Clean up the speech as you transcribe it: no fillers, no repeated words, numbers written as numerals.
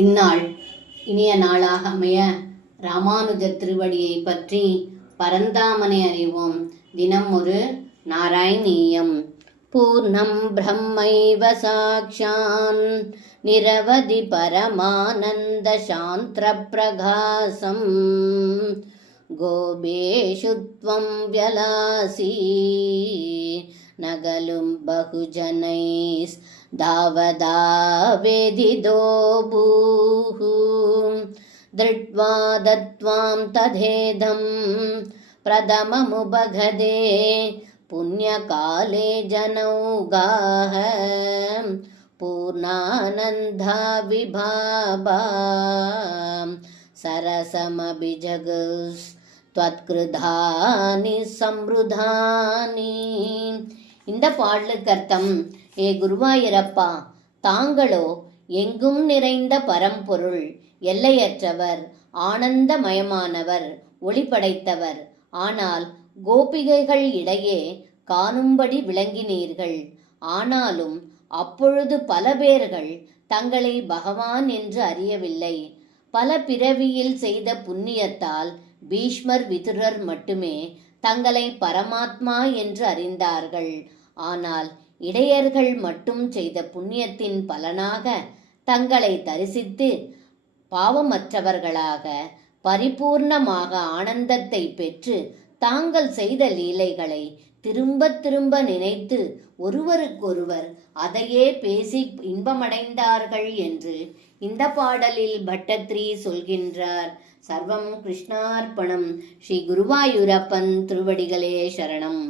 இந்நாள் இனிய நாளாக அமைய ராமானுஜ திருவடியை பற்றி பரந்தாமனை அறிவோம். தினம் ஒரு நாராயணீயம். பூர்ணம் பிரம்மைவ சாக்ஷான் நிரவதி பரமானந்த சாந்திர பிரகாசம் கோபேஷுத்வம் வியலாசி நகலும் பகுஜனைஸ் தாவதா வேதிதோ பூஹு திருட்வா தத்வாம் ததேதம் பிரதமமுபகதே புண்ணியகாலே ஜனௌகாஹ பூர்ணானந்தா விபாபா சரசமபிஜகுஸ் त्वत्कृधानि சம்ருதானி. இந்த பாடலுக்கு அர்த்தம்: ஏ குருவாயூரப்பா, தாங்களோ எங்கும் நிறைந்த பரம்பொருள், எல்லையற்றவர், ஆனந்தமயமானவர், ஒளி படைத்தவர். ஆனால் கோபிகைகள் இடையே காணும்படி விளங்கினீர்கள். ஆனாலும் அப்பொழுது பல பேர்கள் தங்களை பகவான் என்று அறியவில்லை. பல பிறவியில் செய்த புண்ணியத்தால் பீஷ்மர், விதுரர் மட்டுமே தங்களை பரமாத்மா என்று அறிந்தார்கள். ஆனால் இடையர்கள் மட்டும் செய்த புண்ணியத்தின் பலனாக தங்களை தரிசித்து பாவமற்றவர்களாக பரிபூர்ணமாக ஆனந்தத்தை பெற்று தாங்கள் செய்த லீலைகளை திரும்ப திரும்ப நினைத்து ஒருவருக்கொருவர் அதையே பேசி இன்பமடைந்தார்கள் என்று இந்த பாடலில் பட்டத்ரி சொல்கின்றார். சர்வம் கிருஷ்ணார்ப்பணம். ஸ்ரீ குருவாயூரப்பன் திருவடிகளே சரணம்.